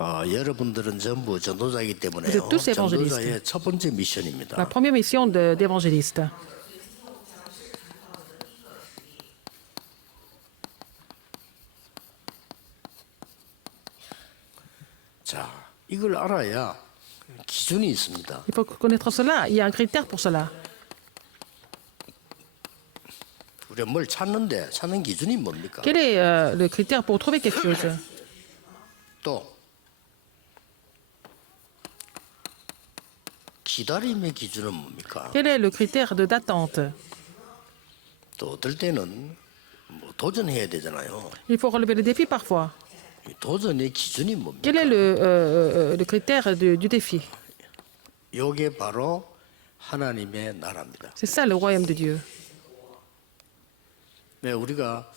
여러분들은 전부 전도자이기 Vous 때문에요. êtes tous évangélistes. 전도자의 첫 번째 La 미션입니다. première mission d'évangéliste. 자, 이걸 알아야 기준이 있습니다. Il faut connaître cela. Il y a un critère pour cela. 우리가 뭘 찾는데 찾는 기준이 뭡니까? Quel est le critère pour trouver quelque chose? 또 기다림의 기준은 뭡니까? Quel est le critère d'attente? 또 어떨 때는 뭐 도전해야 되잖아요. Il faut relever le défi parfois. 이 도전의 기준이 뭡니까? Quel est le critère du défi? 이게 바로 하나님의 나라입니다. C'est ça le royaume de Dieu. 네, 우리가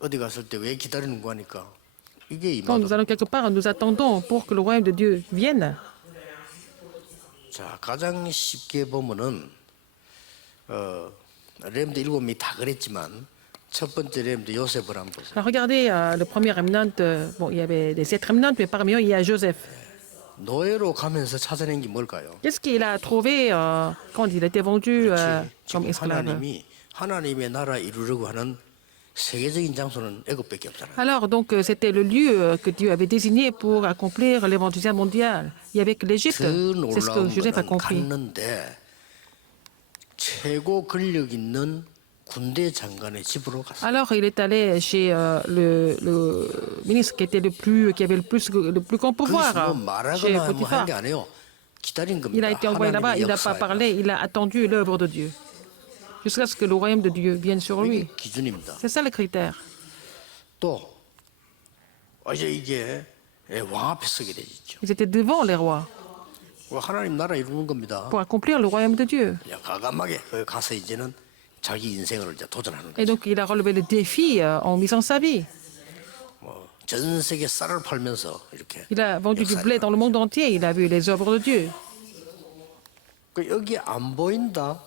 어디 갔을 때 왜 기다리는 거 하니까 이게 Quand nous 임하도. allons quelque part, nous attendons pour que le royaume de Dieu vienne. 자, 가장 쉽게 보면은 렘드 7명이 다 그랬지만 첫 번째 렘드 요셉을 한번 보세요. Alors regardez le premier remnant. Bon, il y avait des 7 remnants, mais parmi eux, il y a Joseph. 노예로 가면서 찾아낸 게 뭘까요? Qu'est-ce qu'il a trouvé quand il a été vendu comme 지금 esclave? 하나님의 나라 이루려고 하는 세계적인 장소는 애굽밖에 없잖아요. Alors, donc, c'était le lieu que Dieu avait désigné pour accomplir l'évangile mondial. Il y avait que l'Égypte. 그 C'est ce que 놀라운 Joseph a 거는 compris. 갔는데 최고 권력 있는 군대 장관의 집으로 갔어요. Alors, il est allé chez le ministre qui avait le plus grand 그것이 pouvoir, 뭐 chez 말하거나 뭐 Potiphar. 한 게 아니에요. 기다린 Il 겁니다. a été envoyé là-bas, il n'a pas parlé, il a attendu l'œuvre de Dieu. Jusqu'à ce que le royaume de Dieu vienne sur lui. 이게 기준입니다. C'est ça le critère. 또 이제 이게 왕 앞에 서게 되죠. Ils étaient devant les rois 하나님 나라 이루는 겁니다. pour accomplir le royaume de Dieu. 과감하게 거기 가서 이제는 자기 인생을 이제 도전하는 Et 거죠. donc, il a relevé le défi en misant sa vie. 전 세계 쌀을 팔면서 이렇게. Il a vendu du 역사를 blé dans le monde entier. Il a vu les œuvres de Dieu. 여기 안 보인다.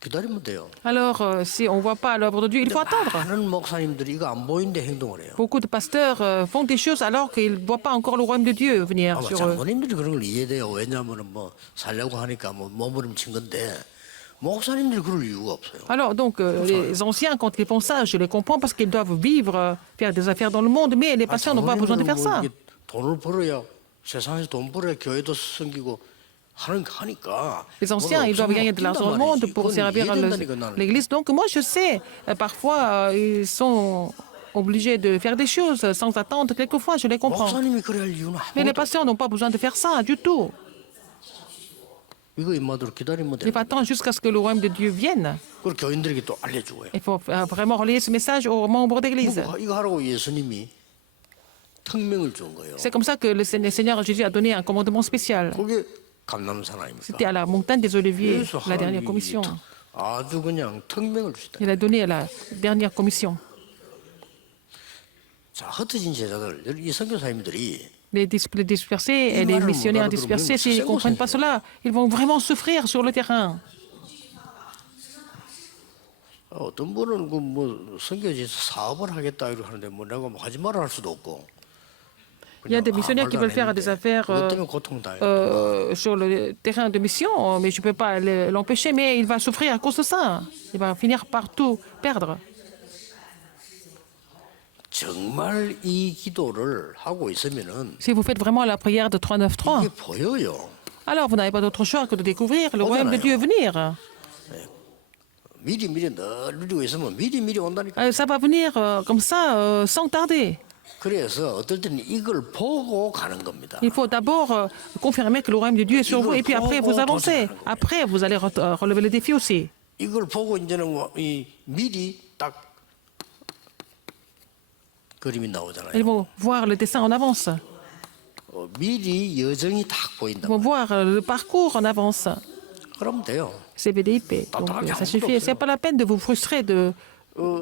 기다리면 돼요. Alors, si on ne voit pas l'œuvre de Dieu, il faut attendre. 많은 목사님들이 이거 안 보이는데 행동을 해요. Beaucoup de pasteurs font des choses alors qu'ils ne voient pas encore le royaume de Dieu venir 아마 sur eux. 장로님들이 그런 걸 이해돼요. 왜냐하면 뭐 살려고 하니까 뭐 몸부림친 건데 목사님들이 그럴 이유가 없어요. Alors, donc, les anciens, quand ils font ça, je les comprends parce qu'ils doivent vivre, faire des affaires dans le monde, mais les pasteurs n'ont pas besoin de faire ça. 이게 돈을 벌어야 세상에서 돈 벌어야 교회도 섬기고 하니까. Les anciens, ils doivent gagner de l'argent dans le monde pour servir l'Église. Donc, moi, je sais, parfois, ils sont obligés de faire des choses sans attendre. Quelquefois, je les comprends. 목사님이 그래야 할 이유는 Mais les 아무것도 pasteurs n'ont pas besoin de faire ça du tout. 이거 임마도록 기다리면 Il faut 돼요. attendre jusqu'à ce que le royaume de Dieu vienne. 그걸 교인들에게 또 알려주고요. Il faut vraiment relayer ce message aux membres d'Église. 이거 하라고 예수님이 특명을 준 거예요. C'est comme ça que le Seigneur Jésus a donné un commandement spécial. 그게 감람산 C'était 아닙니까? à la montagne des Oliviers, 그래서 la dernière 하나님이 commission. 아주 그냥 특명을 주시다. Il a donné la dernière commission. 자, 흩어진 제자들, 이 선교사님들이 Les disciples dispersés et les missionnaires dispersés, s'ils ne comprennent pas cela, ils vont vraiment souffrir sur le terrain. 어떤 분은 뭐 선교지에서 사업을 하겠다 이렇게 하는데 뭐 내가 뭐 하지 말아 할 수도 없고. Il y a des missionnaires qui veulent faire des affaires 그것 때문에 고통당해요. sur le terrain de mission, mais je ne peux pas l'empêcher, mais il va souffrir à cause de ça. Il va finir par tout perdre. 정말 이 기도를 하고 있으면은 Si vous faites vraiment la prière de 393, 이게 보여요. alors vous n'avez pas d'autre choix que de découvrir le royaume de Dieu venir. 미리 늘 누리고 있으면 미리 온다니까. Ça va venir comme ça, sans tarder. 그래서 어떨 때는 이걸 보고 가는 겁니다. Il faut d'abord confirmer que le royaume de Dieu est sur vous, et puis après vous avancez. Après, vous allez relever le défi aussi. 이걸 보고 이제는 이 미리 딱 그림이 나오잖아요. Ils vont voir le dessin en avance. 미리 여정이 딱 Ils 보인다. vont voir le parcours en avance. 그럼 돼요. C'est VDIP. Donc ça suffit. C'est pas la peine de vous frustrer, de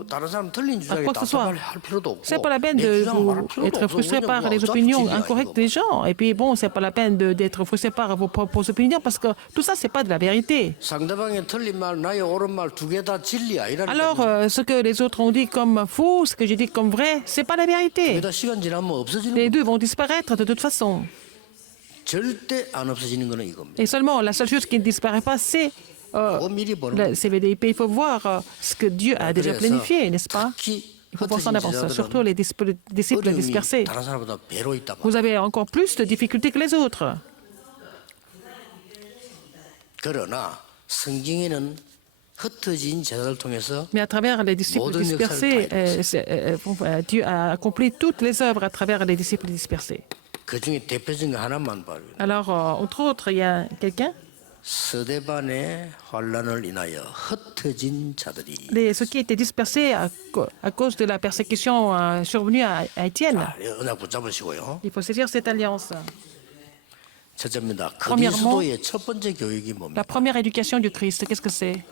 다른 사람 틀린 주장에 quoi que ce soit. 답답할 필요도 없고 C'est pas la peine 내 de 주장 말할 vous 필요도 être 없어. frustré par 왜냐면 les 어차피 opinions 진리야, incorrectes 이거. des gens. Et puis bon, c'est pas la peine d'être frustré par vos propres opinions parce que tout ça, c'est pas de la vérité. 상대방의 틀린 말, 나의 옳은 말 두 개 다 진리야. 이라는 Alors, ce que les autres ont dit comme faux, ce que j'ai dit comme vrai, c'est pas la vérité. 다 시간 지나면 없어지는 Les 거. deux vont disparaître de toute façon. 절대 안 없어지는 거는 이겁니다. Et seulement, la seule chose qui ne disparaît pas, c'est 그거 미리 보는 le 거예요. CVDIP. Il faut voir ce que Dieu a déjà 그래서 planifié, n'est-ce pas? 특히 Il faut voir ça en avance, 흩어진 surtout les disciples 어려움이 dispersés. 다른 사람보다 배로 있단 말이에요. Vous avez encore plus de difficultés que les autres. 그러나 성경에는 흩어진 제자를 통해서 Mais à travers les disciples 모든 역사를 dispersés, 다 Dieu a accompli toutes les œuvres à travers les disciples dispersés. 그 중에 대표적인 거 하나만 봐요. Alors, entre autres, il y a quelqu'un, 스데반의 환란을 인하여 흩어진 자들이 ceux qui étaient dispersés à cause de la persécution survenue à Étienne. 언약 붙잡으시고요. Il faut saisir cette alliance. 첫째입니다. Premièrement, 그리스도의 첫 번째 교육이 La 뭡니까? première éducation du Christ, qu'est-ce que c'est?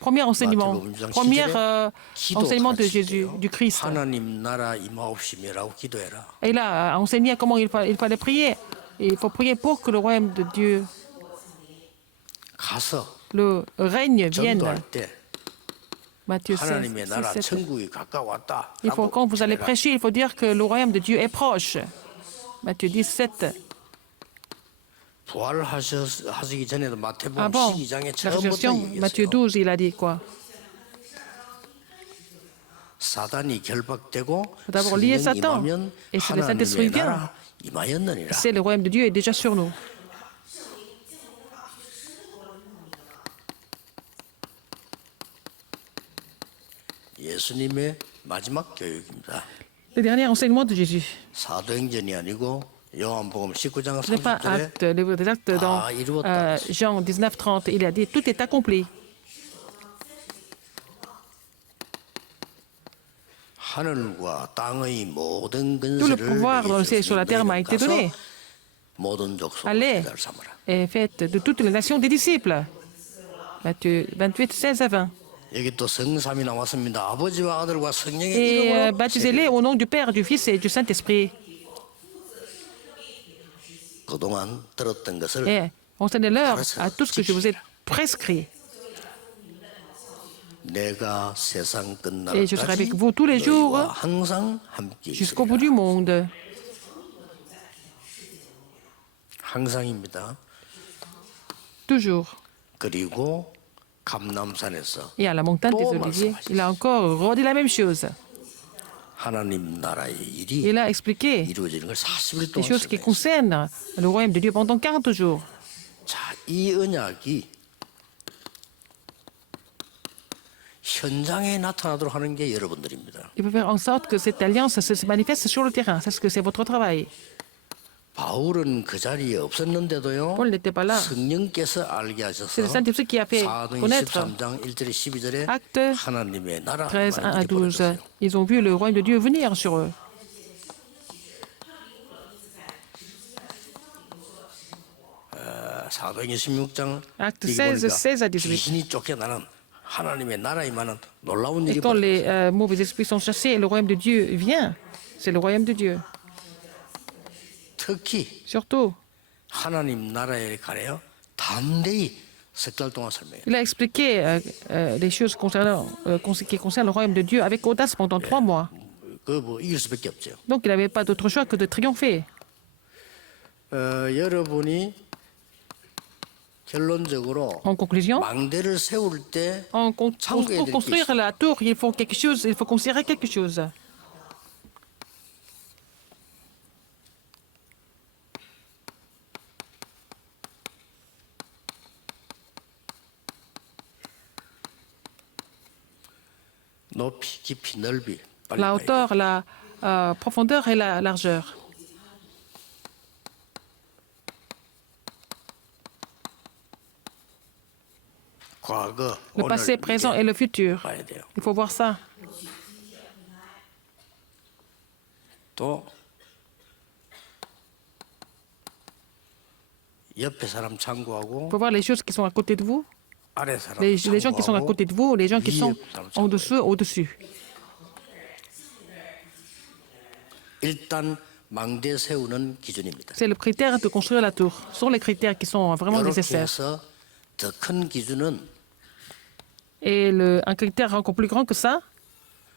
Premier enseignement, premier enseignement de Jésus, du Christ. 하나님 나라 임하옵시며라고 기도해라. Et là, a enseigné comment il fallait prier. Et il faut prier pour que le royaume de Dieu, 가서 le règne vienne. 전도할 때 Matthieu 16, 하나님의 나라 7. 천국이 가까웠다. Il faut, quand vous allez prêcher, il faut dire que le royaume de Dieu est proche. Matthieu 17. 부활하시기 전에도 마태복음 Avant 12장에 la 처음부터 résurrection, Matthieu 얘기했어요. 12, il a dit quoi? 사단이 결박되고 D'abord lier 성령 Satan. 임하면 Et si le Saint-Esprit 하나님의 vient, 나라 임하였느니라. c'est le royaume de Dieu est déjà sur nous. 예수님의 마지막 교육입니다. Le dernier enseignement de Jésus. 사도행전이 아니고 요한복음 19장 Ce n'est pas 30절에 acte, le livre des actes dans Jean 19, 30. Il a dit tout est accompli. 하늘과 땅의 모든 Tout le 근세를 pouvoir dans le ciel et 내게 sur la terre m'a été donné. 모든 족속을 Allez, 제자를 삼으라. et faites de toutes les nations des disciples. Matthieu 28, 16 à 20. 여기 또 성삼이 나왔습니다. 아버지와 아들과 성령의 Et 이름으로 baptisez-les au nom du Père, du Fils et du Saint-Esprit. 그동안 들었던 것을 Et enseignez-leur à tout ce que je vous ai prescrit. 내가 세상 Et je serai avec 끝날까지 vous tous les jours 너희와 항상 함께 jusqu'au bout 있으리라. du monde. 항상입니다. Toujours. 그리고 감남산에서 Et à la montagne des Oliviers, il a encore redit la même chose. 하나님 나라의 일이 Il a expliqué 이루어지는 걸 40일 les 동안 choses qui 설명했어요. concernent le royaume de Dieu pendant 40 jours. 자, 이 언약이 현장에 나타나도록 하는 게 여러분들입니다. Il faut faire en sorte que cette alliance se manifeste sur le terrain. C'est ce que c'est votre travail. 바울은 그 자리에 없었는데도요. Paul n'était pas là. 성령께서 알게 C'est le 하셔서 Saint-Esprit qui a fait 사도행 connaître 13장 1절에 12절에 Acte 하나님의 나라 13, 1 à 말씀이 12. 벌어졌어요. Ils ont vu le royaume de Dieu venir sur eux. 사도행 26장 Acte 16, 16 à 18. 귀신이 쫓겨나는 하나님의 나라이만한 놀라운 Et 일이 quand 벌어졌어요. les mauvais esprits sont chassés, le royaume de Dieu vient. C'est le royaume de Dieu. 특히 Surtout, 하나님 나라에 관하여 담대히 석 달 동안 설명해요. il a expliqué les choses qui concernent le royaume de Dieu avec audace pendant 3 mois. 그뭐 이길 수밖에 없죠. Donc il n'avait pas d'autre choix que de triompher. 여러분이 결론적으로 En conclusion, 망대를 세울 때 pour construire la tour, il faut considérer quelque chose. 높이, 깊이, 넓이 빨리 La 봐야 돼요. hauteur, la profondeur et la largeur. 과거, Le 오늘, passé, présent et le futur. 봐야 돼요. Il faut voir ça. 또 옆에 사람 참고하고 Il faut voir les choses qui sont à côté de vous 아래 사람 les gens qui sont à côté de vous, les gens qui 위에 sont 사람 en 참고해야 dessous, au-dessus. 일단 망대 세우는 기준입니다. C'est le critère de construire la tour. Ce sont les critères qui sont vraiment 이렇게 nécessaires. 해서 더 큰 기준은 Et un critère encore plus grand que ça,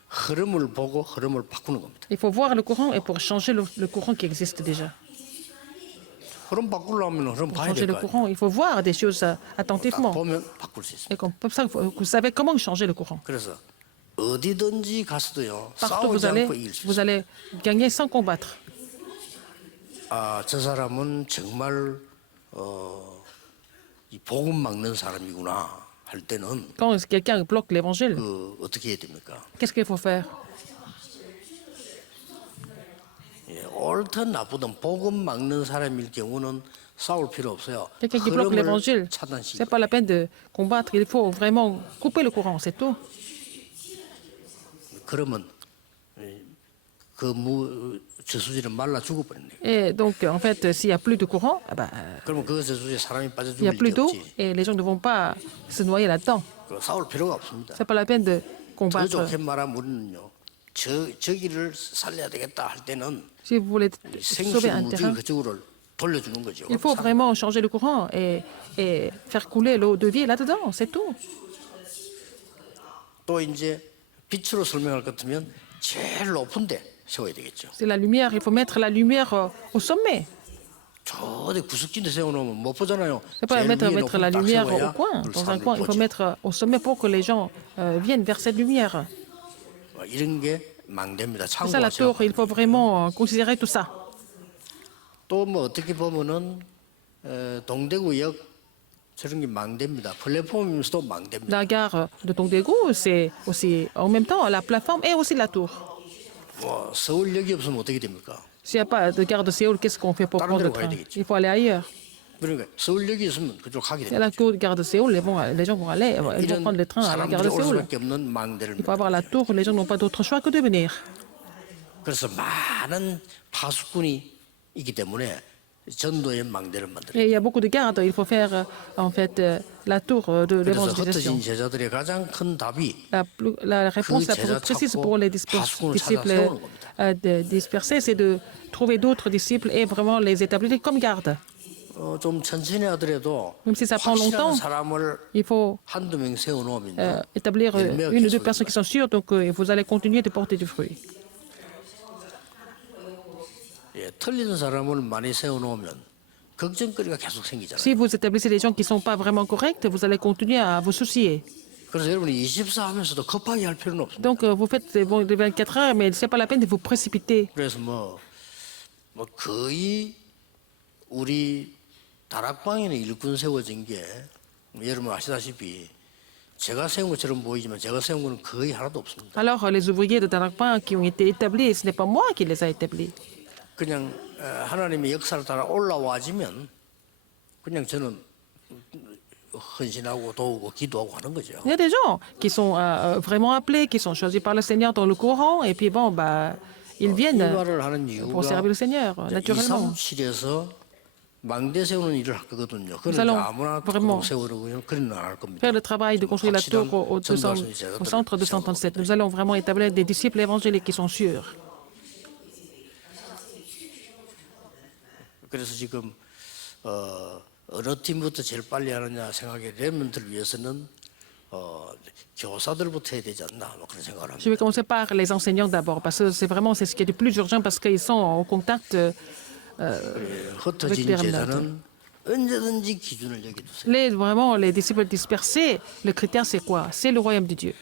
흐름을 보고 흐름을 바꾸는 겁니다. il faut voir le courant et pour changer le courant qui existe déjà. 흐름 바꾸려면 흐름 Pour 봐야 changer 될 le 거 아니에요. courant, il faut voir des choses 딱 attentivement. 보면 바꿀 수 있습니다. Et comme ça, vous savez comment changer le courant. 그래서 어디든지 가서도요 Partout 싸우지 않고 이길 수 vous 있어요. allez gagner sans combattre. 아, 저 사람은 정말 이 복음 막는 사람이구나 할 때는 Quand quelqu'un bloque l'évangile, 어떻게 해야 됩니까? qu'est-ce qu'il faut faire? 예, 옳든 나쁘든 복음 막는 사람일 경우는 싸울 필요 없어요. Quelqu'un qui bloque 흐름을 l'évangile, 차단시키고 c'est pas la peine de combattre. Il faut vraiment couper le courant, c'est tout. 그러면 그 저수지는 말라 죽어버렸네요. Et donc, en fait, s'il n'y a plus de courant, ah bah, 그러면 그 저수지에 사람이 빠져 il n'y a 죽을 plus 일이 d'eau 없지. et les gens ne vont pas se noyer là-dedans. 싸울 필요가 없습니다. C'est pas la peine de 더 combattre. 좋게 말하면 우리는요. 저기를 살려야 되겠다 할 때는 Si vous voulez sauver un 생수무지 terrain, 그쪽으로 돌려주는 거죠. il faut vraiment changer le courant et faire couler l'eau de vie là-dedans, c'est tout. 또 이제 빛으로 설명할 것 같으면 제일 높은데 세워야 되겠죠. C'est la lumière, il faut mettre la lumière au sommet. 저기 구석진데 세워놓으면 못 보잖아요. C'est pas 제일 mettre, 위에 mettre 높은 la 딱 lumière 세워야 au coin, 그걸 dans un 사람들이 coin. Il faut 보죠. mettre au sommet pour que les gens viennent vers cette lumière. 이런 게 망대입니다. C'est ça la 참고하세요. tour, il faut vraiment considérer tout ça. 또 뭐 어떻게 보면은 동대구역 저런 게 망대입니다. 플랫폼이면서도 망대입니다. La gare de Tongdegu, c'est aussi en même temps la plateforme et aussi la tour. 뭐 서울역이 없으면 어떻게 됩니까? S'il n'y a pas de gare de Séoul, qu'est-ce qu'on fait pour Daran prendre le dere train? 가야 되겠지. Il faut aller ailleurs. 그러니까 서울역이 있으면 그쪽 가게 Il y a la 됩니다. tour de gare de Séoul, les gens vont aller, ils vont 이런 prendre le train à la gare 사람들이 de 올 Séoul. 수밖에 없는 망대를 Il faut avoir la tour, les gens n'ont pas d'autre choix que de venir. 그래서 많은 파수꾼이 있기 때문에 전도의 망대를 만들어요. Et il y a beaucoup de gardes, il faut faire en fait la tour de 그래서 l'évangélisation. 흩어진 제자들의 가장 큰 답이 La réponse la plus précise pour les disciples dispersés, c'est de trouver d'autres disciples et vraiment les établir comme gardes. 좀 천천히 하더라도 Même si ça prend 확실한 longtemps, 사람을 il faut 한두 명 세워놓으면 établir une ou deux personnes qui sont sûres, donc vous allez continuer de porter du fruit. 예, 틀린 사람을 많이 세워놓으면 걱정거리가 계속 생기잖아요. Si vous établissez des gens qui ne sont pas vraiment corrects, vous allez continuer à vous soucier. 그래서 여러분이 24 하면서도 급하게 할 필요는 없습니다. Donc vous faites bon, les 24 heures, mais ce n'est pas la peine de vous précipiter. 그래서 뭐 거의 우리 다락방에는 일꾼 세워진 게 여러분 아시다시피 제가 세운 것처럼 보이지만 제가 세운 거는 거의 하나도 없습니다. Alors les ouvriers de Darakpan qui ont été établis, ce n'est pas moi qui les a établis. 그냥 하나님의 역사를 따라 올라와지면 그냥 저는 헌신하고 도우고 기도하고 하는 거죠. Il y a des gens qui sont vraiment appelés, qui sont choisis par le Seigneur dans le courant, et puis bon, bah, ils 이 viennent 말을 하는 pour servir le Seigneur, naturellement. 237에서 망대 세우는 일을 할 거거든요. Nous 그런데 allons 아무나 vraiment 세우려고 그런 안 할 겁니다. faire le travail de construire la tour au centre 237. Nous allons vraiment établir des disciples évangéliques qui sont sûrs. 그래서 지금 어느 팀부터 제일 빨리 하느냐 생각에 렘넌트를 위해서는 교사들부터 해야 되지 않나 뭐 그런 생각을 합니다. Je vais commencer par les enseignants d'abord, parce que c'est vraiment ce qui est le plus urgent, parce qu'ils sont au contact 흩어진 제자는 언제든지 기준을 여기두세요. vraiment les disciples dispersés. Le critère, c'est quoi? C'est le royaume de Dieu.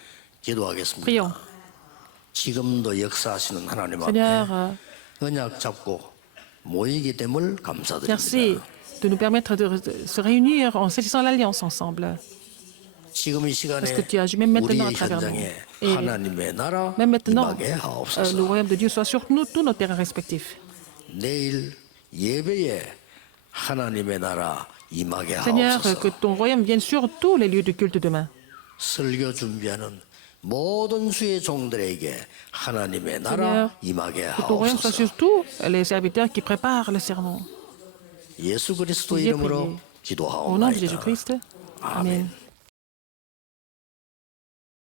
기도하겠습니다. Prions. 지금도 역사하시는 하나님 앞에 Seigneur, 언약 잡고 모이게 됨을 감사드립니다. merci de nous permettre de se réunir en saisissant l'alliance ensemble. 지금 이 시간에 Parce que tu agis même maintenant à 우리의 travers nous. 현장에 Et 하나님의 나라 même maintenant, 임하게 le 하옵소서. royaume de Dieu soit sur nous, tous nos terrains respectifs. 내일 예배에 하나님의 나라 임하게 Seigneur, 하옵소서. que ton royaume vienne sur tous les lieux de culte demain. 설교 준비하는 모든 수의 종들에게 하나님의 나라 Seigneur, 임하게 Que ton royaume soit 하옵소서. sur tous les serviteurs qui préparent le sermon. 예수 그리스도 J'ai 이름으로 prié. Au nom de 기도하옵나이다. Jésus-Christ. Amen.